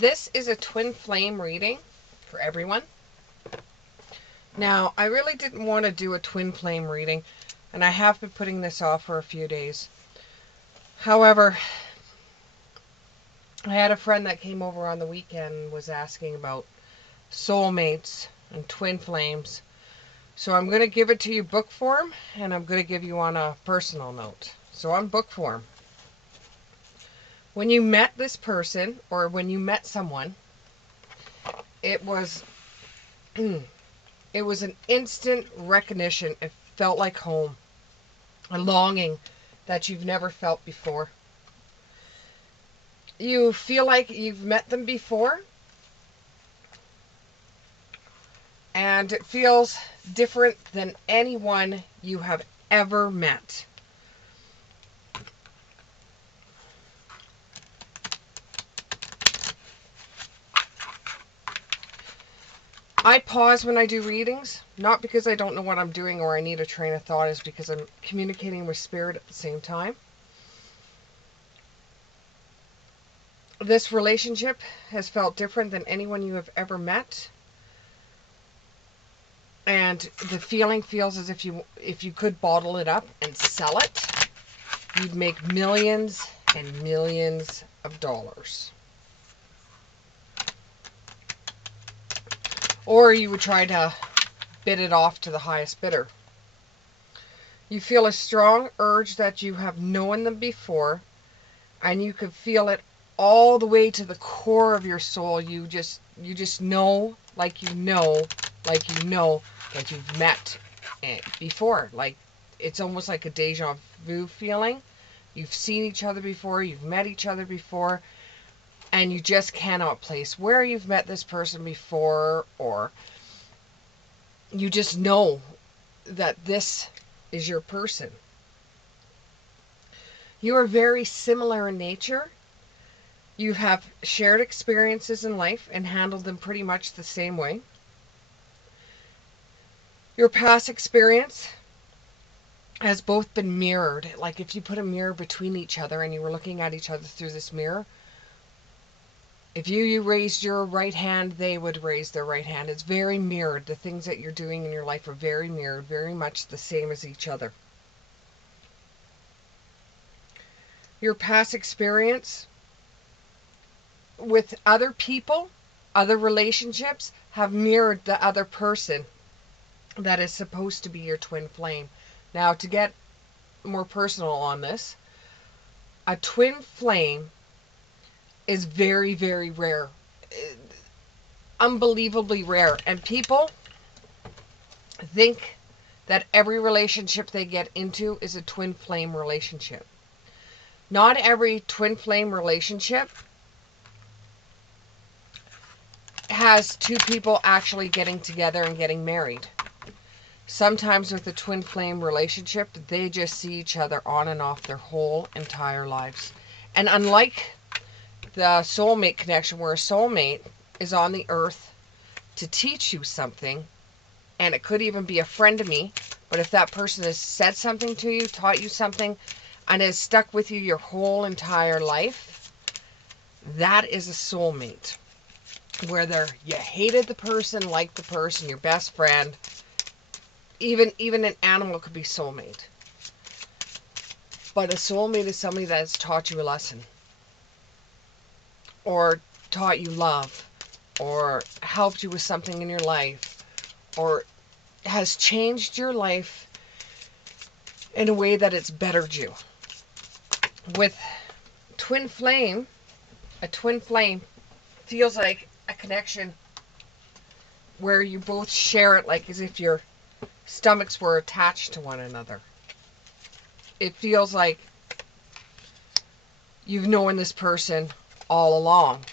This is a twin flame reading for everyone. Now, I really didn't want to do a twin flame reading, and I have been putting this off for a few days. However, I had a friend that came over on the weekend and was asking about soulmates and twin flames. So I'm going to give it to you book form, and I'm going to give you on a personal note. So on book form, when you met this person, or when you met someone, it was it was an instant recognition. It felt like home, a longing that you've never felt before. You feel like you've met them before, and it feels different than anyone you have ever met. I pause when I do readings, not because I don't know what I'm doing or I need a train of thought, is because I'm communicating with spirit at the same time. This relationship has felt different than anyone you have ever met. And the feeling feels as if you could bottle it up and sell it, you'd make millions and millions of dollars. Or you would try to bid it off to the highest bidder. You feel a strong urge that you have known them before, and you could feel it all the way to the core of your soul. You just know, like you know that you've met before. Like, it's almost like a deja vu feeling. You've seen each other before, you've met each other before, and you just cannot place where you've met this person before, or you just know that this is your person. You are very similar in nature. You have shared experiences in life and handled them pretty much the same way. Your past experience has both been mirrored. Like if you put a mirror between each other and you were looking at each other through this mirror, if you raised your right hand, they would raise their right hand. It's very mirrored. The things that you're doing in your life are very mirrored, very much the same as each other. Your past experience with other people, other relationships, have mirrored the other person that is supposed to be your twin flame. Now, to get more personal on this, a twin flame is very, very rare. Unbelievably rare. And people think that every relationship they get into is a twin flame relationship. Not every twin flame relationship has two people actually getting together and getting married. Sometimes with a twin flame relationship, they just see each other on and off their whole entire lives. And unlike the soulmate connection, where a soulmate is on the earth to teach you something, and it could even be a friend to me, but if that person has said something to you, taught you something, and has stuck with you your whole entire life, that is a soulmate. Whether you hated the person, liked the person, your best friend, even an animal could be soulmate. But a soulmate is somebody that has taught you a lesson, or taught you love, or helped you with something in your life, or has changed your life in a way that it's bettered you. With twin flame, a twin flame feels like a connection where you both share it, like as if your stomachs were attached to one another. It feels like you've known this person all along.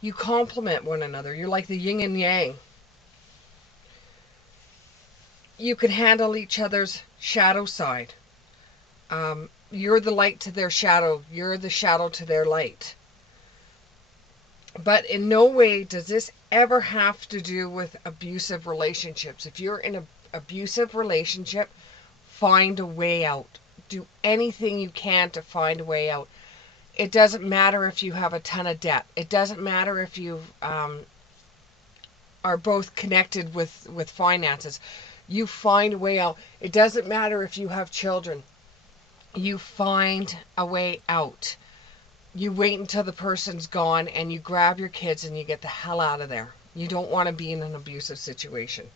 You complement one another. You're like the yin and yang. You can handle each other's shadow side. You're the light to their shadow. You're the shadow to their light. But in no way does this ever have to do with abusive relationships. If you're in an abusive relationship, find a way out. Do anything you can to find a way out. It doesn't matter if you have a ton of debt. It doesn't matter if you are both connected with finances. You find a way out. It doesn't matter if you have children. You find a way out. You wait until the person's gone and you grab your kids and you get the hell out of there. You don't want to be in an abusive situation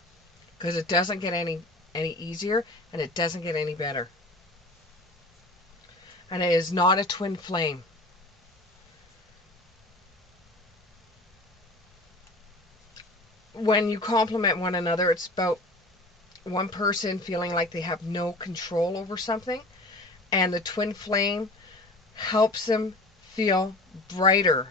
because it doesn't get any easier and it doesn't get any better. And it is not a twin flame. When you compliment one another, it's about one person feeling like they have no control over something, and the twin flame helps them feel brighter,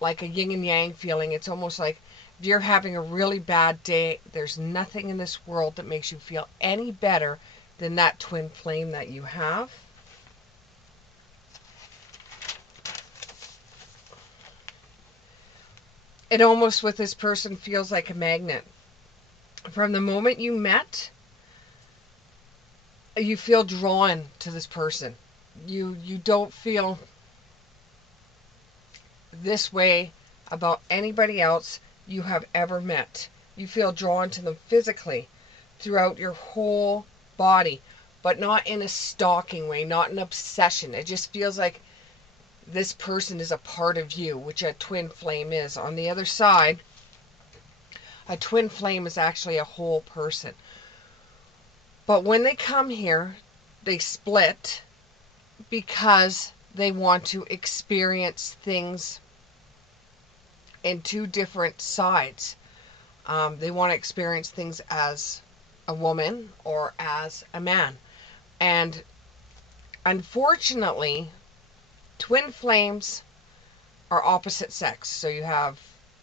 like a yin and yang feeling. It's almost like if you're having a really bad day, there's nothing in this world that makes you feel any better than that twin flame that you have. It almost with this person feels like a magnet. From the moment you met, you feel drawn to this person. You don't feel this way about anybody else you have ever met. You feel drawn to them physically throughout your whole body, but not in a stalking way, not an obsession. It just feels like this person is a part of you, which a twin flame is. On the other side, a twin flame is actually a whole person. But when they come here, they split because they want to experience things in two different sides. They want to experience things as a woman or as a man. And unfortunately, twin flames are opposite sex. So you have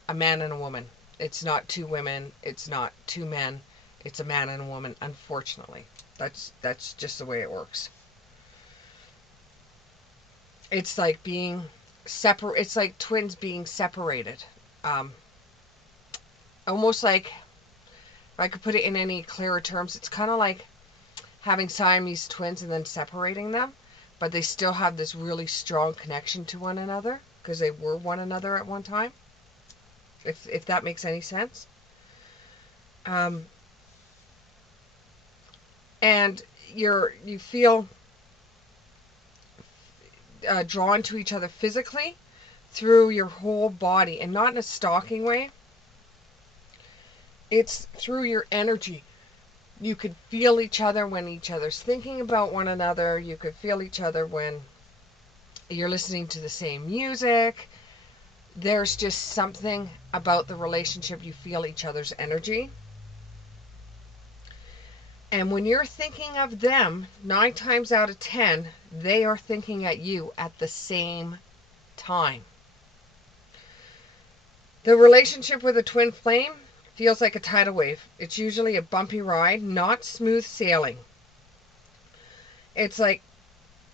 a man and a woman. It's not two women. It's not two men. It's a man and a woman, unfortunately. That's just the way it works. It's like being separate. It's like twins being separated. Um, Almost like, if I could put it in any clearer terms, it's kind of like having Siamese twins and then separating them, but they still have this really strong connection to one another because they were one another at one time. If that makes any sense. Um, and you feel drawn to each other physically through your whole body, and not in a stalking way. It's through your energy. You could feel each other when each other's thinking about one another. You could feel each other when you're listening to the same music. There's just something about the relationship. You feel each other's energy. And when you're thinking of them, 9 times out of 10, they are thinking at you at the same time. The relationship with a twin flame feels like a tidal wave. It's usually a bumpy ride, not smooth sailing. It's like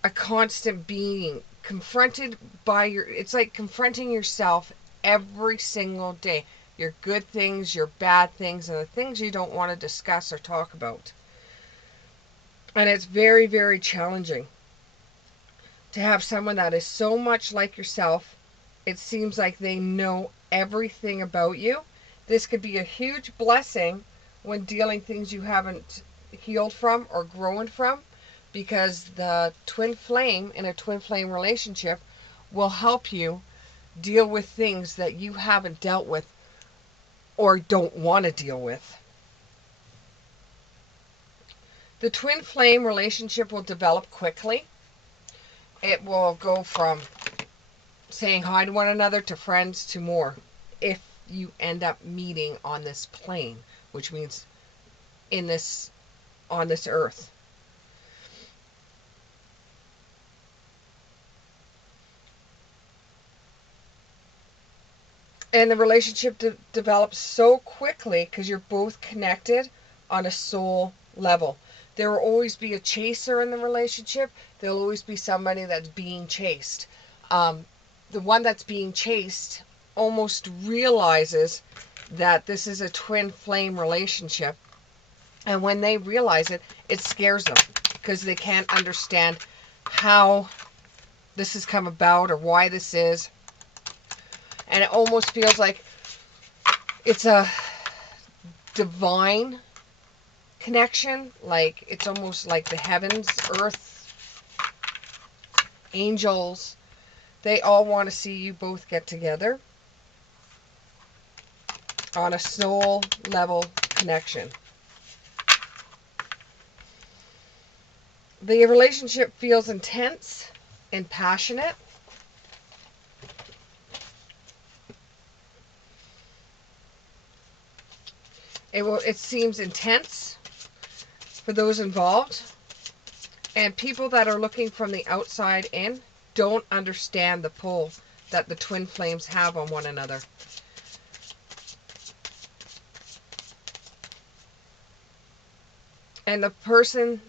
a constant being confronted by it's like confronting yourself every single day. Your good things, your bad things, and the things you don't want to discuss or talk about. And it's very, very challenging to have someone that is so much like yourself. It seems like they know everything about you. This could be a huge blessing when dealing things you haven't healed from or grown from, because the twin flame in a twin flame relationship will help you deal with things that you haven't dealt with or don't want to deal with. The twin flame relationship will develop quickly. It will go from saying hi to one another to friends to more, if you end up meeting on this plane, which means on this earth. And the relationship develops so quickly because you're both connected on a soul level. There will always be a chaser in the relationship. There'll always be somebody that's being chased. The one that's being chased almost realizes that this is a twin flame relationship. And when they realize it, it scares them because they can't understand how this has come about or why this is. And it almost feels like it's a divine connection. Like it's almost like the heavens, earth, angels. They all want to see you both get together on a soul level connection. The relationship feels intense and passionate. It seems intense for those involved. And people that are looking from the outside in don't understand the pull that the twin flames have on one another. And the person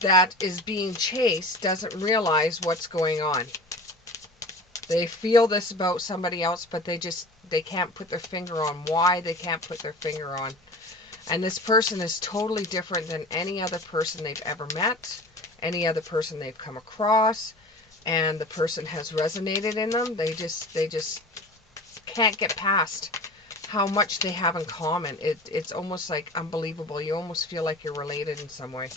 that is being chased doesn't realize what's going on. They feel this about somebody else, but they can't put their finger on why. They can't put their finger on. And this person is totally different than any other person they've ever met, any other person they've come across, and the person has resonated in them. They just can't get past how much they have in common. It's almost like unbelievable. You almost feel like you're related in some way.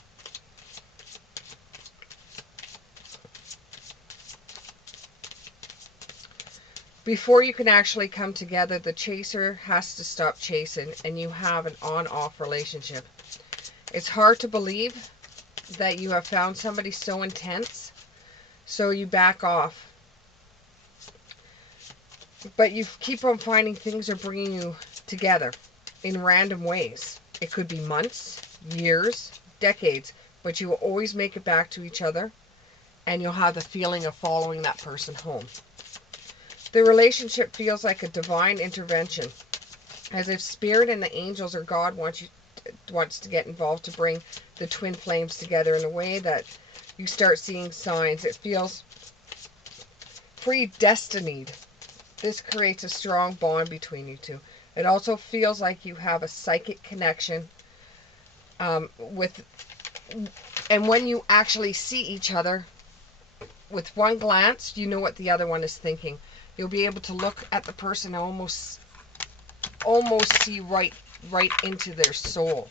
Before you can actually come together, the chaser has to stop chasing and you have an on-off relationship. It's hard to believe that you have found somebody so intense, so you back off. But you keep on finding things are bringing you together in random ways. It could be months, years, decades, but you will always make it back to each other and you'll have the feeling of following that person home. The relationship feels like a divine intervention, as if Spirit and the angels or God wants to get involved to bring the twin flames together in a way that you start seeing signs. It feels predestined. This creates a strong bond between you two. It also feels like you have a psychic connection and when you actually see each other, with one glance, you know what the other one is thinking. You'll be able to look at the person and almost see right into their soul.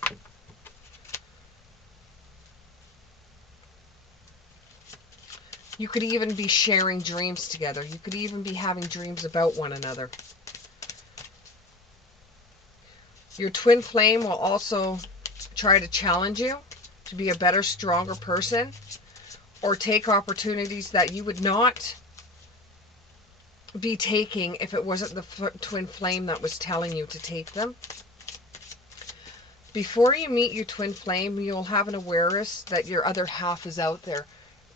You could even be sharing dreams together. You could even be having dreams about one another. Your twin flame will also try to challenge you to be a better, stronger person, or take opportunities that you would not be taking if it wasn't the twin flame that was telling you to take them. Before you meet your twin flame, you'll have an awareness that your other half is out there.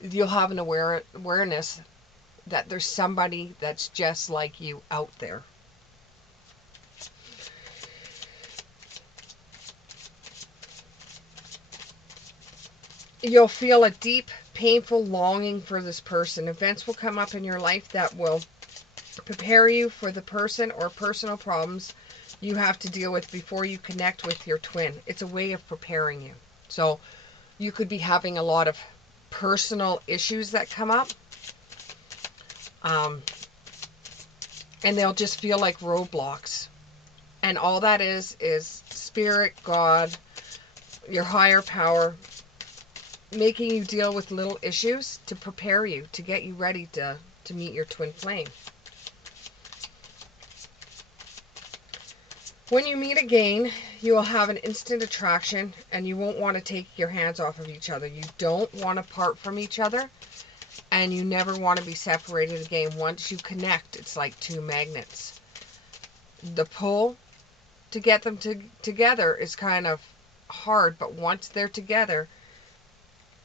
You'll have an awareness that there's somebody that's just like you out there. You'll feel a deep, painful longing for this person. Events will come up in your life that will prepare you for the person or personal problems you have to deal with before you connect with your twin. It's a way of preparing you. So you could be having a lot of personal issues that come up. And they'll just feel like roadblocks. And all that is Spirit, God, your higher power, making you deal with little issues to prepare you, to get you ready to meet your twin flame. When you meet again, you will have an instant attraction and you won't want to take your hands off of each other. You don't want to part from each other and you never want to be separated again. Once you connect, it's like two magnets. The pull to get them together is kind of hard, but once they're together,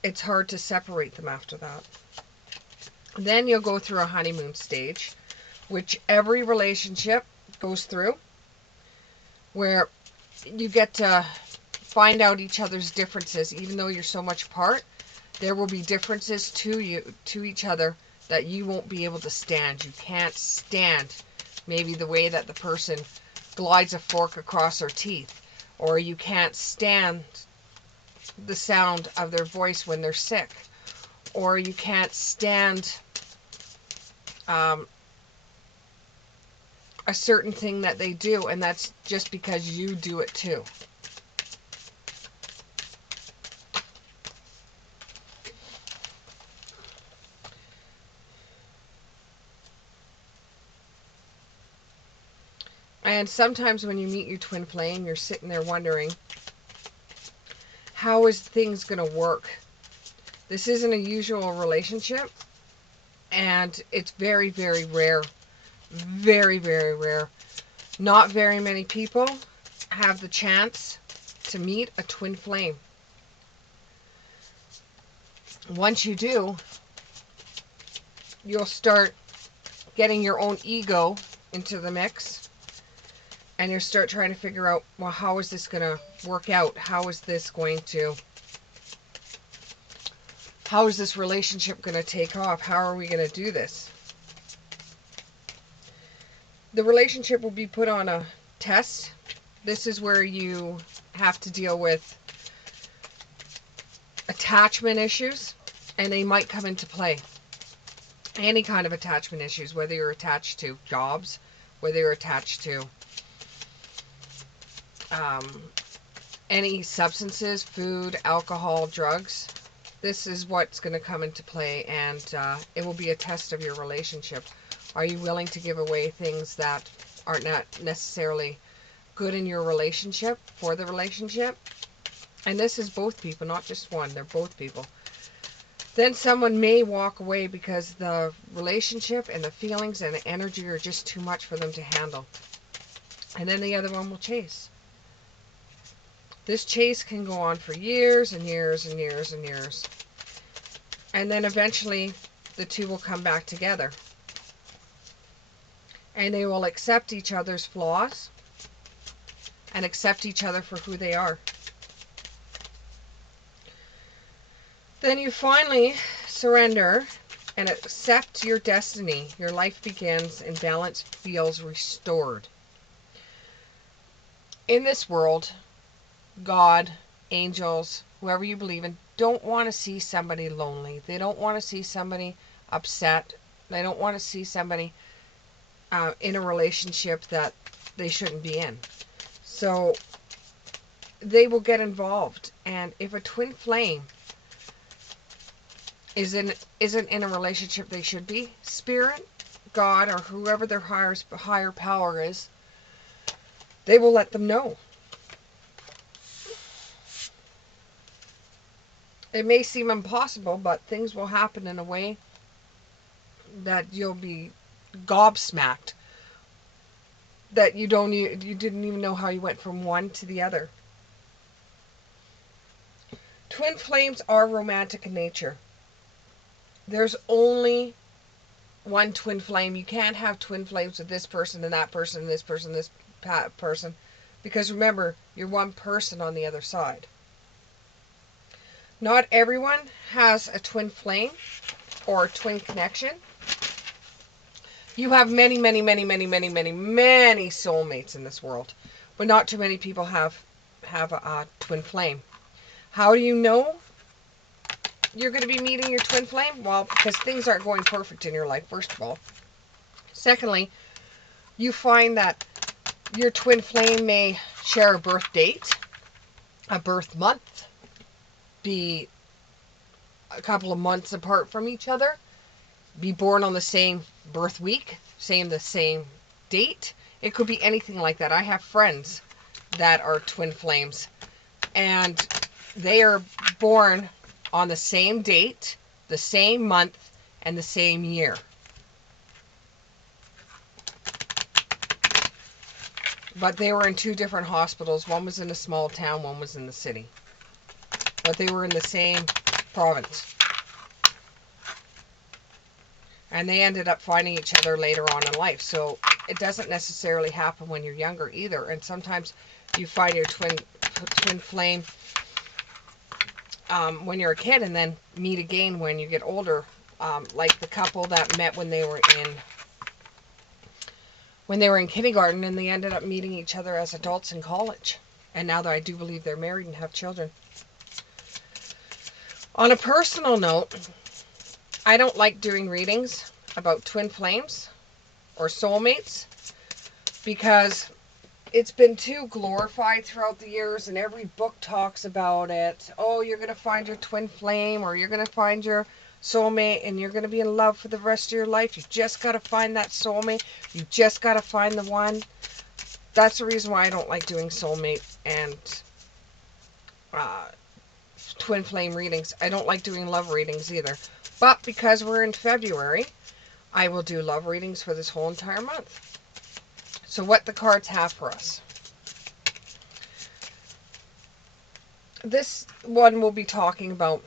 it's hard to separate them after that. Then you'll go through a honeymoon stage, which every relationship goes through, where you get to find out each other's differences. Even though you're so much apart, there will be differences to each other that you won't be able to stand. You can't stand maybe the way that the person glides a fork across their teeth, or you can't stand the sound of their voice when they're sick, or you can't stand um, a certain thing that they do, and that's just because you do it too. And sometimes when you meet your twin flame, you're sitting there wondering, how is things going to work? This isn't a usual relationship, and it's very, very rare. Very, very rare. Not very many people have the chance to meet a twin flame. Once you do, you'll start getting your own ego into the mix, and you'll start trying to figure out, well, how is this going to work out? How is this relationship going to take off? How are we going to do this? The relationship will be put on a test. This is where you have to deal with attachment issues, and they might come into play. Any kind of attachment issues, whether you're attached to jobs, whether you're attached to any substances, food, alcohol, drugs. This is what's going to come into play, and it will be a test of your relationship. Are you willing to give away things that are not necessarily good in your relationship, for the relationship? And this is both people, not just one. They're both people. Then someone may walk away because the relationship and the feelings and the energy are just too much for them to handle. And then the other one will chase. This chase can go on for years and years and years and years. And then eventually the two will come back together. And they will accept each other's flaws and accept each other for who they are. Then you finally surrender and accept your destiny. Your life begins and balance feels restored. In this world, God, angels, whoever you believe in, don't want to see somebody lonely. They don't want to see somebody upset. They don't want to see somebody in a relationship that they shouldn't be in. So they will get involved. And if a twin flame isn't in a relationship they should be, Spirit, God, or whoever their higher power is, they will let them know. It may seem impossible, but things will happen in a way that you'll be gobsmacked, that you didn't even know how you went from one to the other. Twin flames are romantic in nature. There's only one twin flame. You can't have twin flames with this person and that person and this person, this person, because remember, you're one person on the other side. Not everyone has a twin flame or a twin connection. You have many, many, many, many, many, many, many soulmates in this world, but not too many people have a twin flame. How do you know you're going to be meeting your twin flame? Well, because things aren't going perfect in your life, first of all. Secondly, you find that your twin flame may share a birth date, a birth month, be a couple of months apart from each other, be born on the same birth week, the same date. It could be anything like that. I have friends that are twin flames, and they are born on the same date, the same month, and the same year. But they were in two different hospitals. One was in a small town, one was in the city. But they were in the same province. And they ended up finding each other later on in life. So it doesn't necessarily happen when you're younger either. And sometimes you find your twin flame when you're a kid and then meet again when you get older. Like the couple that met when they were in when they were in kindergarten, and they ended up meeting each other as adults in college. And now that I do believe they're married and have children. On a personal note, I don't like doing readings about twin flames or soulmates because it's been too glorified throughout the years, and every book talks about it. Oh, you're going to find your twin flame, or you're going to find your soulmate, and you're going to be in love for the rest of your life. You just got to find that soulmate. You just got to find the one. That's the reason why I don't like doing soulmate and twin flame readings. I don't like doing love readings either. But because we're in February, I will do love readings for this whole entire month. So what the cards have for us. This one will be talking about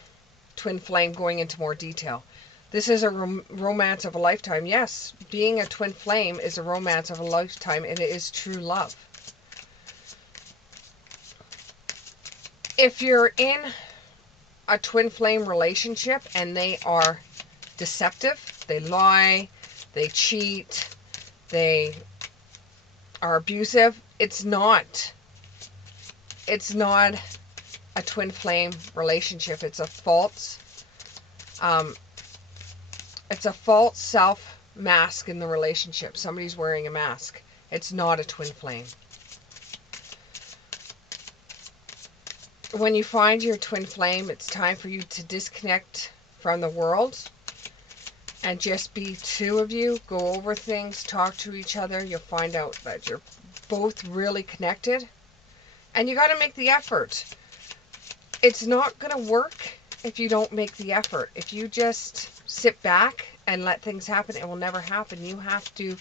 twin flame, going into more detail. This is a romance of a lifetime. Yes, being a twin flame is a romance of a lifetime, and it is true love. If you're in a twin flame relationship and they are deceptive, they lie, they cheat, they are abusive, it's not a twin flame relationship. It's a false self mask in the relationship. Somebody's wearing a mask. It's not a twin flame. When you find your twin flame, it's time for you to disconnect from the world and just be two of you. Go over things, talk to each other. You'll find out that you're both really connected, and you got to make the effort. It's not going to work if you don't make the effort. If you just sit back and let things happen, it will never happen. You have to,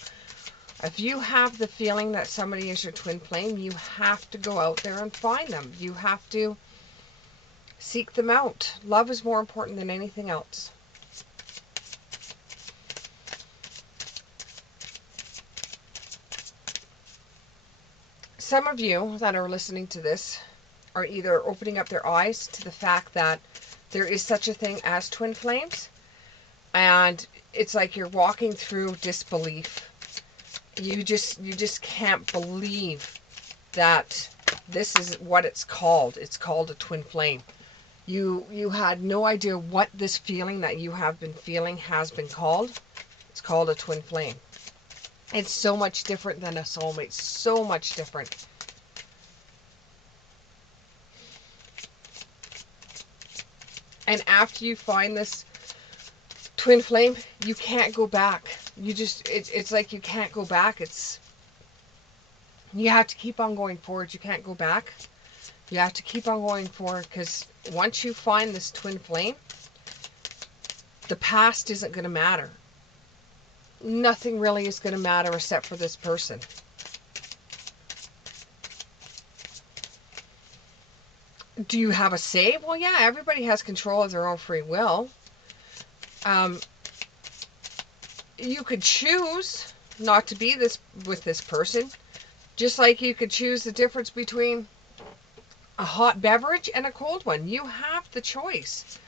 if you have the feeling that somebody is your twin flame, you have to go out there and find them. You have to seek them out. Love is more important than anything else. Some of you that are listening to this are either opening up their eyes to the fact that there is such a thing as twin flames, and it's like you're walking through disbelief. You just can't believe that this is what it's called. It's called a twin flame. You had no idea what this feeling that you have been feeling has been called. It's called a twin flame. It's so much different than a soulmate. So much different. And after you find this twin flame, you can't go back. It's like you can't go back. You have to keep on going forward. You can't go back. You have to keep on going forward, because once you find this twin flame, the past isn't going to matter. Nothing really is going to matter except for this person. Do you have a say? Well, yeah, everybody has control of their own free will. You could choose not to be with this person, just like you could choose the difference between a hot beverage and a cold one. You have the choice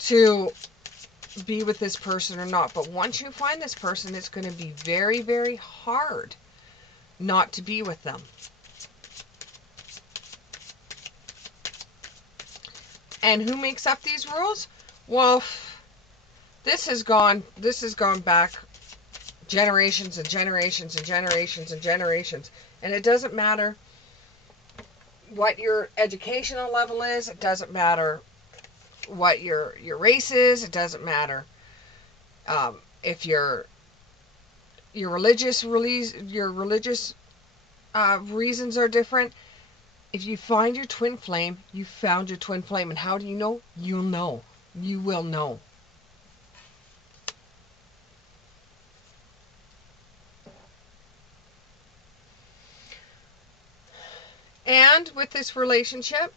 to be with this person or not. But once you find this person, it's going to be very, very hard not to be with them. And who makes up these rules? Well, this has gone back generations and generations and generations and generations. And it doesn't matter what your educational level is. It doesn't matter what your race is. It doesn't matter if your religious reasons are different. If you find your twin flame, you found your twin flame. And how do you know? You'll know. You will know. And with this relationship,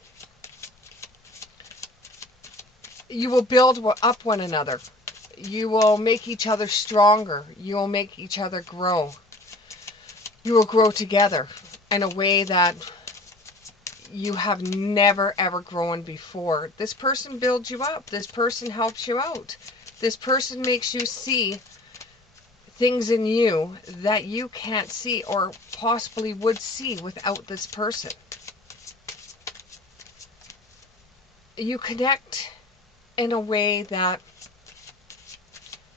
you will build up one another. You will make each other stronger. You will make each other grow. You will grow together in a way that you have never ever grown before. This person builds you up. This person helps you out. This person makes you see things in you that you can't see or possibly would see without this person. You connect in a way that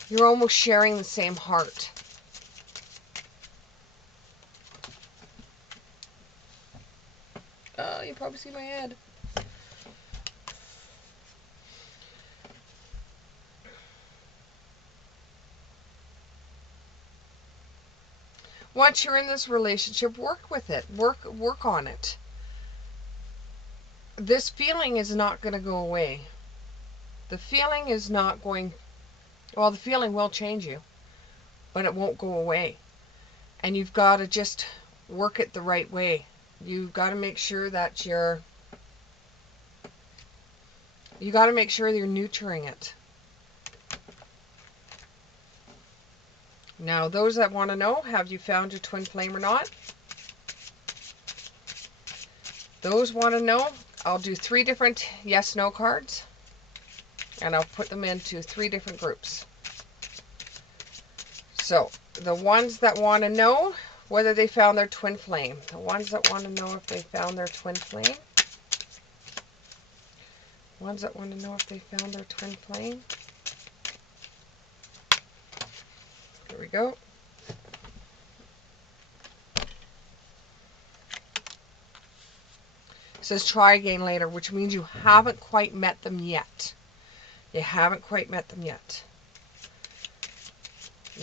you're almost sharing the same heart. Oh, you probably see my head. Once you're in this relationship, work with it. Work on it. This feeling is not going to go away. The feeling is not going, well, the feeling will change you, but it won't go away. And you've got to just work it the right way. You've got to make sure that you're nurturing it. Now, those that want to know, have you found your twin flame or not? Those want to know, I'll do 3 different yes/no cards, and I'll put them into 3 different groups. So, the ones that want to know whether they found their twin flame. The ones that want to know if they found their twin flame. Ones that want to know if they found their twin flame. Here we go. It says try again later, which means you haven't quite met them yet. You haven't quite met them yet.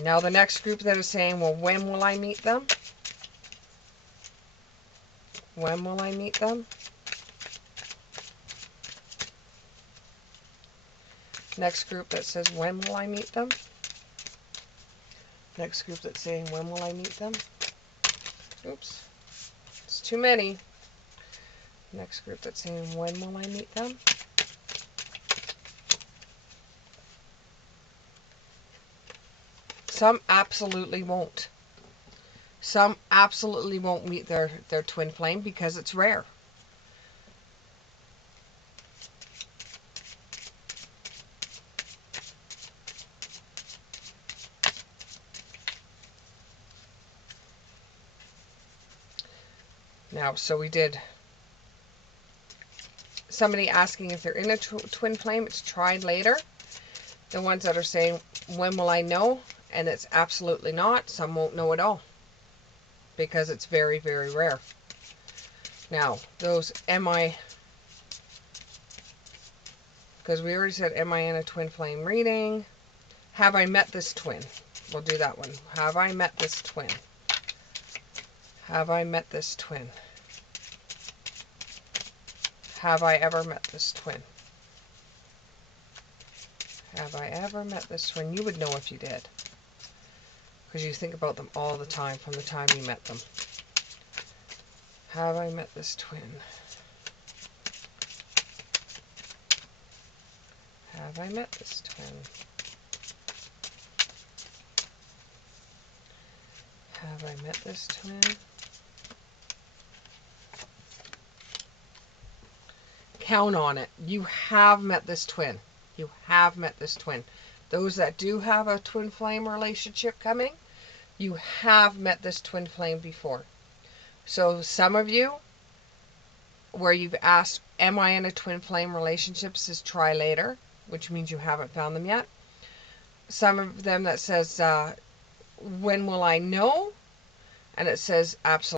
Now the next group that is saying, well, when will I meet them? When will I meet them? Next group that says, when will I meet them? Next group that's saying, when will I meet them? Oops, it's too many. Next group that's saying, when will I meet them? Some absolutely won't. Some absolutely won't meet their twin flame because it's rare. Now, so we did somebody asking if they're in a twin flame, it's tried later. The ones that are saying, when will I know? And it's absolutely not. Some won't know at all because it's very, very rare. Now, those because we already said, am I in a twin flame reading? Have I met this twin? We'll do that one. Have I met this twin? Have I met this twin? Have I ever met this twin? Have I ever met this twin? You would know if you did, because you think about them all the time from the time you met them. Have I met this twin? Have I met this twin? Have I met this twin? Count on it. You have met this twin. You have met this twin. Those that do have a twin flame relationship coming, you have met this twin flame before. So some of you, where you've asked, am I in a twin flame relationship, says try later, which means you haven't found them yet. Some of them that says, when will I know? And it says absolutely.